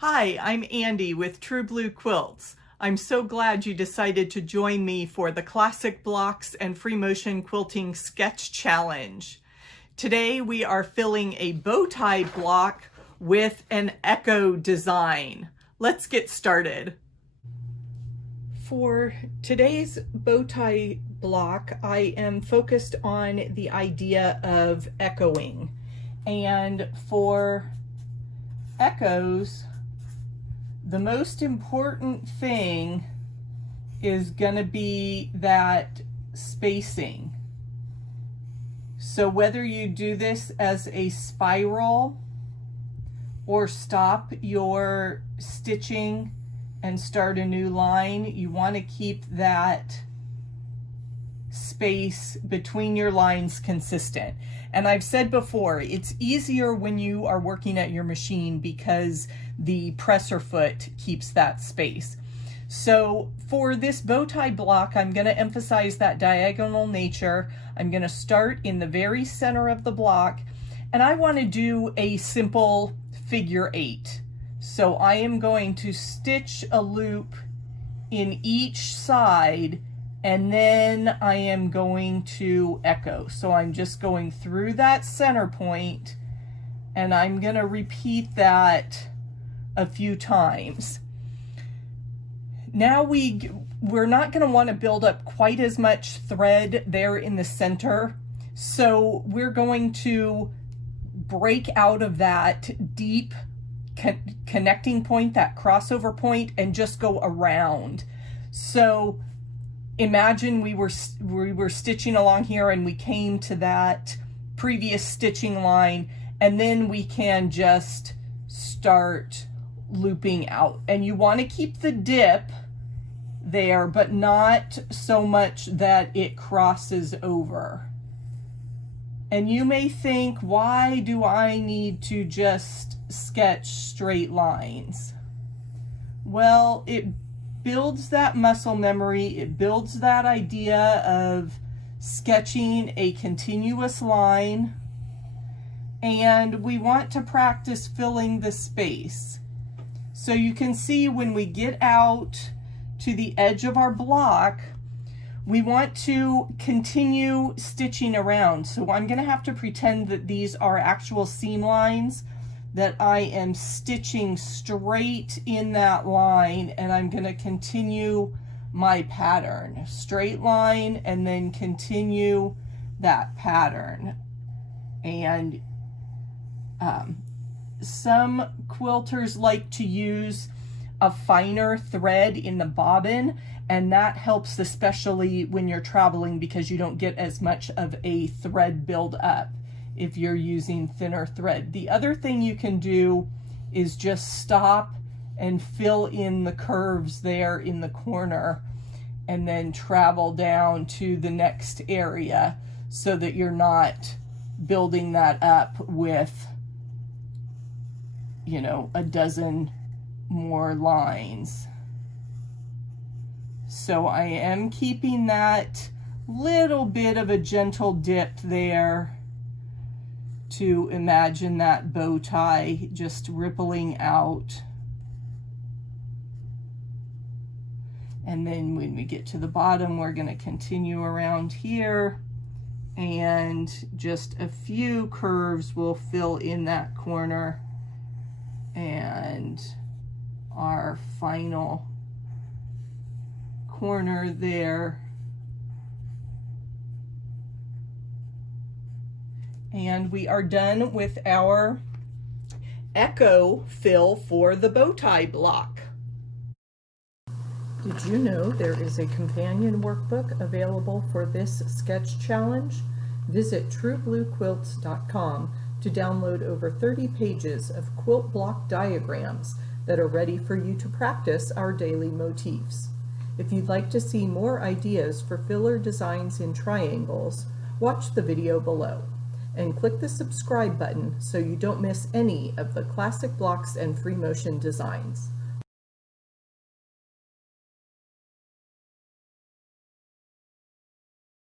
Hi, I'm Andy with True Blue Quilts. I'm so glad you decided to join me for the Classic Blocks and Free Motion Quilting Sketch Challenge. Today we are filling a bow tie block with an echo design. Let's get started. For today's bow tie block, I am focused on the idea of echoing. And for echoes, the most important thing is going to be that spacing. So whether you do this as a spiral or stop your stitching and start a new line, you want to keep that space between your lines consistent. And I've said before, it's easier when you are working at your machine because the presser foot keeps that space. So for this bow tie block, I'm going to emphasize that diagonal nature. I'm going to start in the very center of the block, and I want to do a simple figure 8. So I am going to stitch a loop in each side, and then I am going to echo. So I'm just going through that center point, and I'm going to repeat that a few times. Now we're not going to want to build up quite as much thread there in the center, so we're going to break out of that deep connecting point, that crossover point, and just go around. So imagine we were stitching along here and we came to that previous stitching line, and then we can just start looping out. And you want to keep the dip there, but not so much that it crosses over. And you may think, why do I need to just sketch straight lines? Well, it builds that muscle memory. It builds that idea of sketching a continuous line, and we want to practice filling the space. So you can see when we get out to the edge of our block, we want to continue stitching around. So I'm going to have to pretend that these are actual seam lines, that I am stitching straight in that line, and I'm going to continue my pattern. Straight line, and then continue that pattern. And some quilters like to use a finer thread in the bobbin, and that helps especially when you're traveling because you don't get as much of a thread build up if you're using thinner thread. The other thing you can do is just stop and fill in the curves there in the corner, and then travel down to the next area so that you're not building that up with, you know, a dozen more lines. So I am keeping that little bit of a gentle dip there to imagine that bow tie just rippling out. And then when we get to the bottom, we're going to continue around here, and just a few curves will fill in that corner, and our final corner there. And we are done with our echo fill for the bow tie block. Did you know there is a companion workbook available for this sketch challenge? Visit truebluequilts.com to download over 30 pages of quilt block diagrams that are ready for you to practice our daily motifs. If you'd like to see more ideas for filler designs in triangles, watch the video below, and click the subscribe button so you don't miss any of the classic blocks and free motion designs.